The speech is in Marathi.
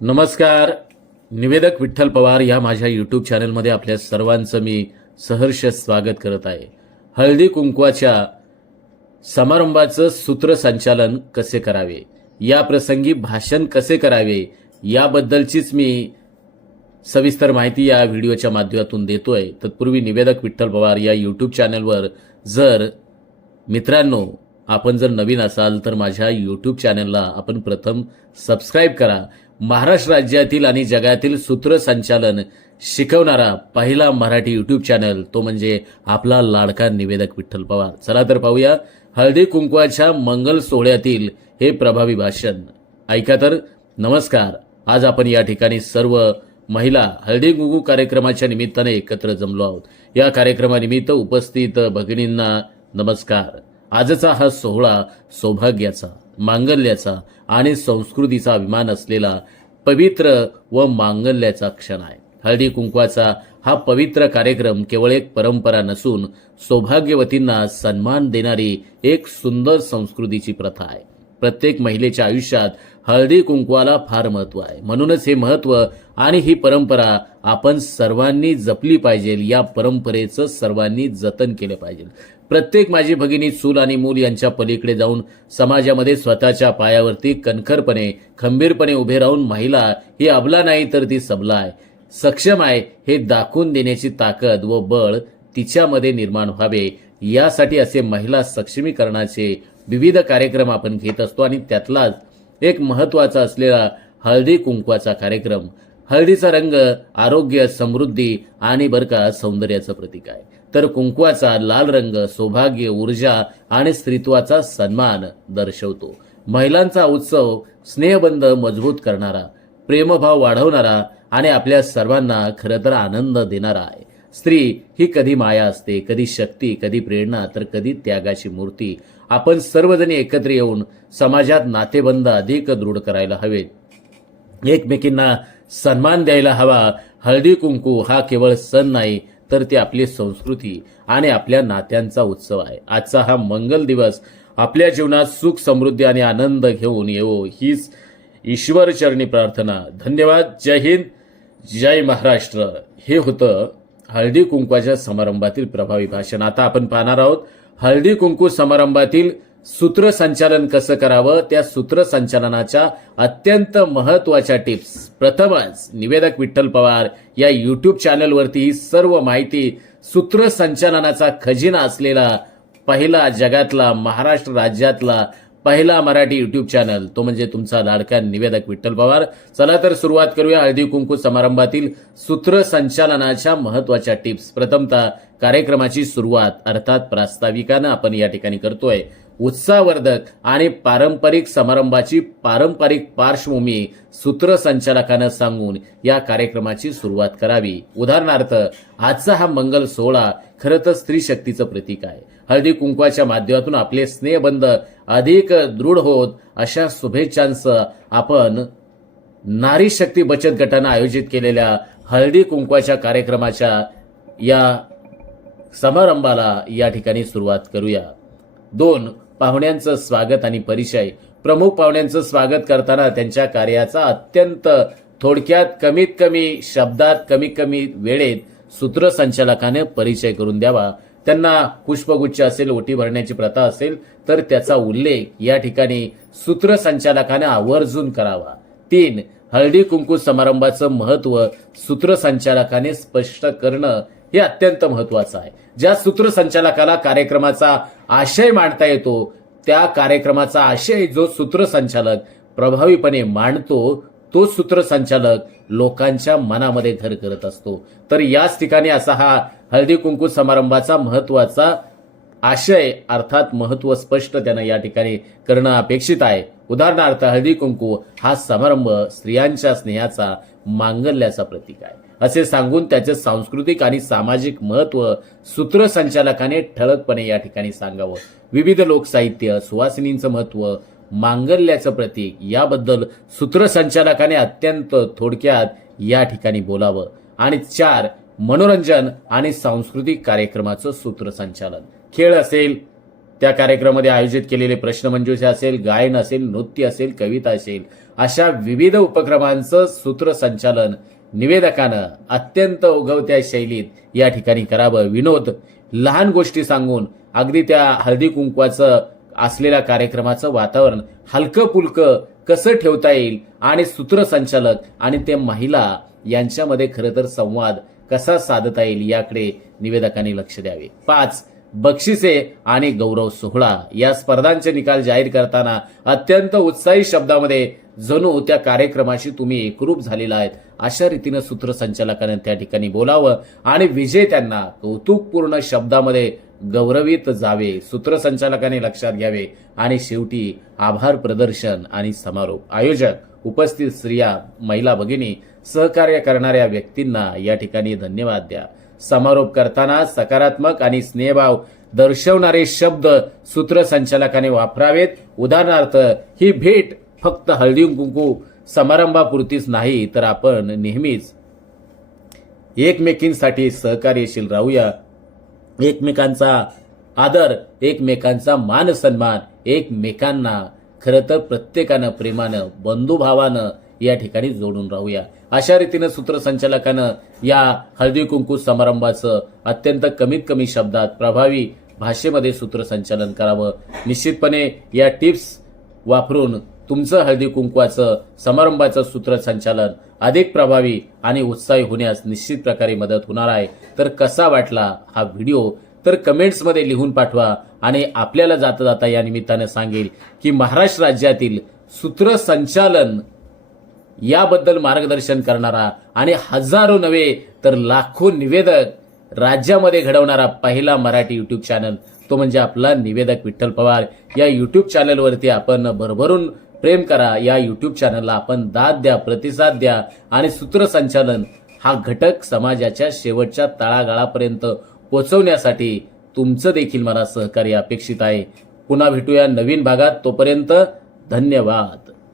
नमस्कार. निवेदक विठ्ठल पवार या माझ्या यूट्यूब चॅनलमध्ये आपल्या सर्वांचं मी सहर्ष स्वागत करत आहे. हळदी कुंकवाच्या समारंभाचं सूत्रसंचालन कसे करावे? या प्रसंगी भाषण कसे करावे? याबद्दलचीच मी सविस्तर माहिती या व्हिडिओच्या माध्यमातून देतोय. तत्पूर्वी निवेदक विठ्ठल पवार या यूट्यूब चॅनलवर जर मित्रांनो आपण जर नवीन असाल तर माझ्या यूट्यूब चॅनलला आपण प्रथम सबस्क्राईब करा. महाराष्ट्र राज्यातील आणि जगातील सूत्रसंचालन शिकवणारा पहिला मराठी यूट्यूब चॅनल तो म्हणजे आपला लाडका निवेदक विठ्ठल पवार. चला तर पाहूया हळदी कुंकवाच्या मंगल सोहळ्यातील हे प्रभावी भाषण. ऐका तर नमस्कार. आज आपण या ठिकाणी सर्व महिला हळदी कुंकू कार्यक्रमाच्या निमित्ताने एकत्र जमलो आहोत. या कार्यक्रमानिमित्त उपस्थित भगिनींना नमस्कार. आजचा हा सोहळा सौभाग्याचा. मांगल्याचा आणि संस्कृतीचा अभिमान असलेला पवित्र व मांगल्याचा क्षण आहे. हळदी कुंकवाचा हा पवित्र कार्यक्रम केवळ एक परंपरा नसून सौभाग्यवतींना सन्मान देणारी एक सुंदर संस्कृतीची प्रथा आहे. प्रत्येक महिलेच्या आयुष्यात हळदी कुंकवाला फार महत्त्व आहे. म्हणूनच हे महत्त्व आणि ही परंपरा आपण सर्वांनी जपली पाहिजे. या परंपरेचं सर्वांनी जतन केलं पाहिजे. प्रत्येक माझी भगिनी चूल आणि मूल यांच्या पलीकडे जाऊन समाजामध्ये स्वतःच्या पायावरती कणखरपणे खंबीरपणे उभे राहून महिला ही अबला नाही तर ती सबला आहे. सक्षम आहे हे दाखवून देण्याची ताकद व बळ तिच्यामध्ये निर्माण व्हावे. यासाठी असे महिला सक्षमीकरणाचे विविध कार्यक्रम आपण घेत असतो आणि त्यातलाच एक महत्त्वाचा असलेला हळदी कुंकवाचा कार्यक्रम. हळदीचा रंग आरोग्य समृद्धी आणि बरं का सौंदर्याचं प्रतीक आहे. तर कुंकवाचा लाल रंग सौभाग्य ऊर्जा आणि स्त्रीत्वाचा सन्मान दर्शवतो. महिलांचा उत्सव स्नेहबंध मजबूत करणारा प्रेमभाव वाढवणारा आणि आपल्या सर्वांना खरं तर आनंद देणारा आहे. स्त्री ही कधी माया असते कधी शक्ती कधी प्रेरणा तर कधी त्यागाची मूर्ती. आपण सर्वजणी एकत्र येऊन समाजात नातेबंध अधिक दृढ करायला हवेत. एकमेकींना सन्मान द्यायला हवा. हळदी कुंकू हा केवळ सण नाही तर ती आपली संस्कृती आणि आपल्या नात्यांचा उत्सव आहे. आजचा हा मंगल दिवस आपल्या जीवनात सुख समृद्धी आणि आनंद घेऊन येवो हीच ईश्वरचरणी प्रार्थना. धन्यवाद. जय हिंद. जय महाराष्ट्र. हे होतं हळदी कुंकवाच्या समारंभातील प्रभावी भाषण. आता आपण पाहणार आहोत हळदी कुंकू समारंभातील सूत्रसंचालन कसं करावं? त्या सूत्रसंचालनाच्या अत्यंत महत्त्वाच्या टिप्स. प्रथमच निवेदक विठ्ठल पवार या युट्यूब चॅनलवरती ही सर्व माहिती सूत्रसंचालनाचा खजिना असलेला पहिला जगातला महाराष्ट्र राज्यातला पहिला मराठी युट्यूब चॅनल तो म्हणजे तुमचा लाडका निवेदक विठ्ठल पवार. चला तर सुरुवात करूया हळदी कुंकू समारंभातील सूत्रसंचालनाच्या महत्त्वाच्या टिप्स. प्रथमतः कार्यक्रमाची सुरुवात अर्थात प्रास्ताविकानं आपण या ठिकाणी करतोय. उत्साहवर्धक आणि पारंपरिक समारंभाची पारंपरिक पार्श्वभूमी सूत्रसंचालकानं सांगून या कार्यक्रमाची सुरुवात करावी. उदाहरणार्थ आजचा हा मंगल सोहळा खरं तर स्त्री शक्तीचं प्रतीक आहे. हळदी कुंकवाच्या माध्यमातून आपले स्नेहबंध अधिक दृढ होत अशा शुभेच्छांसह आपण नारी शक्ती बचत गटानं आयोजित केलेल्या हळदी कुंकवाच्या कार्यक्रमाच्या या समारंभाला या ठिकाणी सुरुवात करूया. दोन पाहुण्यांचं स्वागत आणि परिचय. प्रमुख पाहुण्यांचं स्वागत करताना त्यांच्या कार्याचा अत्यंत थोडक्यात कमीत कमी शब्दात कमीत कमी वेळेत सूत्रसंचालकाने परिचय करून द्यावा. त्यांना पुष्पगुच्छ असेल ओटी भरण्याची प्रथा असेल तर त्याचा उल्लेख या ठिकाणी सूत्रसंचालकाने आवर्जून करावा. तीन हळदी कुंकू समारंभाचं महत्त्व सूत्रसंचालकाने स्पष्ट करणं हे अत्यंत महत्वाचं आहे. ज्या सूत्रसंचालकाला कार्यक्रमाचा आशय मांडता येतो. त्या कार्यक्रमाचा आशय जो सूत्रसंचालक प्रभावीपणे मांडतो तो सूत्रसंचालक लोकांच्या मनामध्ये घर करत असतो. तर याच ठिकाणी असा हा हळदी कुंकू समारंभाचा महत्त्वाचा आशय अर्थात महत्त्व स्पष्ट त्यांना या ठिकाणी करणं अपेक्षित आहे. उदाहरणार्थ हळदी कुंकू हा समारंभ स्त्रियांच्या स्नेहाचा मांगल्याचा प्रतीक आहे. असे सांगून त्याचे सांस्कृतिक आणि सामाजिक महत्त्व सूत्रसंचालकाने ठळकपणे या ठिकाणी सांगावं. विविध लोकसाहित्य सुवासिनींचं महत्त्व मांगल्याचं प्रतीक याबद्दल सूत्रसंचालकाने अत्यंत थोडक्यात या ठिकाणी बोलावं. आणि चार मनोरंजन आणि सांस्कृतिक कार्यक्रमाचं सूत्रसंचालन. खेळ असेल त्या कार्यक्रमामध्ये आयोजित केलेले प्रश्नमंजुषा असेल गायन असेल नृत्य असेल कविता असेल अशा विविध उपक्रमांचं सूत्रसंचालन निवेदकानं अत्यंत उगवत्या शैलीत या ठिकाणी करावं. विनोद लहान गोष्टी सांगून अगदी त्या हळदी कुंकवाचं असलेल्या कार्यक्रमाचं वातावरण हलकं पुलकं कसं ठेवता येईल आणि सूत्रसंचालक आणि ते महिला यांच्यामध्ये खरं तर संवाद कसा साधता येईल याकडे निवेदकांनी लक्ष द्यावे. पाच बक्षिसे आणि गौरव सोहळा. या स्पर्धांचे निकाल जाहीर करताना अत्यंत उत्साही शब्दामध्ये जणू त्या कार्यक्रमाशी तुम्ही एकरूप झालेला आहेत. अशा रीतीनं सूत्रसंचालकाने त्या ठिकाणी बोलावं आणि विजेत्यांना कौतुकपूर्ण शब्दामध्ये गौरवित जावे सूत्रसंचालकाने लक्षात घ्यावे आणि शेवटी आभार प्रदर्शन आणि समारोप. आयोजक उपस्थित स्त्रिया महिला भगिनी सहकार्य करणाऱ्या व्यक्तींना या ठिकाणी धन्यवाद द्या. समारोप करताना सकारात्मक आणि स्नेहभाव दर्शवणारे शब्द सूत्रसंचालकाने वापरावेत. उदाहरणार्थ ही भेट फक्त हळदी कुंकू समारंभापुरतीच नाही तर आपण नेहमीच एकमेकींसाठी सहकार्यशील राहूया. एकमेकांचा आदर एकमेकांचा मान सन्मान एकमेकांना खरं तर प्रत्येकानं प्रेमानं बंधुभावानं या ठिकाणी जोडून राहूया. अशा रीतीनं सूत्रसंचालकानं या हळदी कुंकू समारंभाचं अत्यंत कमीत कमी शब्दात प्रभावी भाषेमध्ये सूत्रसंचालन करावं. निश्चितपणे या टिप्स वापरून तुमचं हळदी कुंकवाचं समारंभाचं सूत्रसंचालन अधिक प्रभावी आणि उत्साही होण्यास निश्चित प्रकारे मदत होणार आहे. तर कसा वाटला हा व्हिडिओ? तर कमेंट्समध्ये लिहून पाठवा आणि आपल्याला जाता जाता या निमित्तानं सांगेल की महाराष्ट्र राज्यातील सूत्रसंचालन याबद्दल मार्गदर्शन करणारा आणि हजारो नव्हे तर लाखो निवेदक राज्यामध्ये घडवणारा पहिला मराठी युट्यूब चॅनल तो म्हणजे आपला निवेदक विठ्ठल पवार. या युट्यूब चॅनलवरती आपण भरभरून प्रेम करा. या युट्यूब चॅनलला आपण दाद द्या प्रतिसाद द्या आणि सूत्रसंचालन हा घटक समाजाच्या शेवटच्या तळागाळापर्यंत पोचवण्यासाठी तुमचं देखील मला सहकार्य अपेक्षित आहे. पुन्हा भेटूया नवीन भागात. तोपर्यंत धन्यवाद.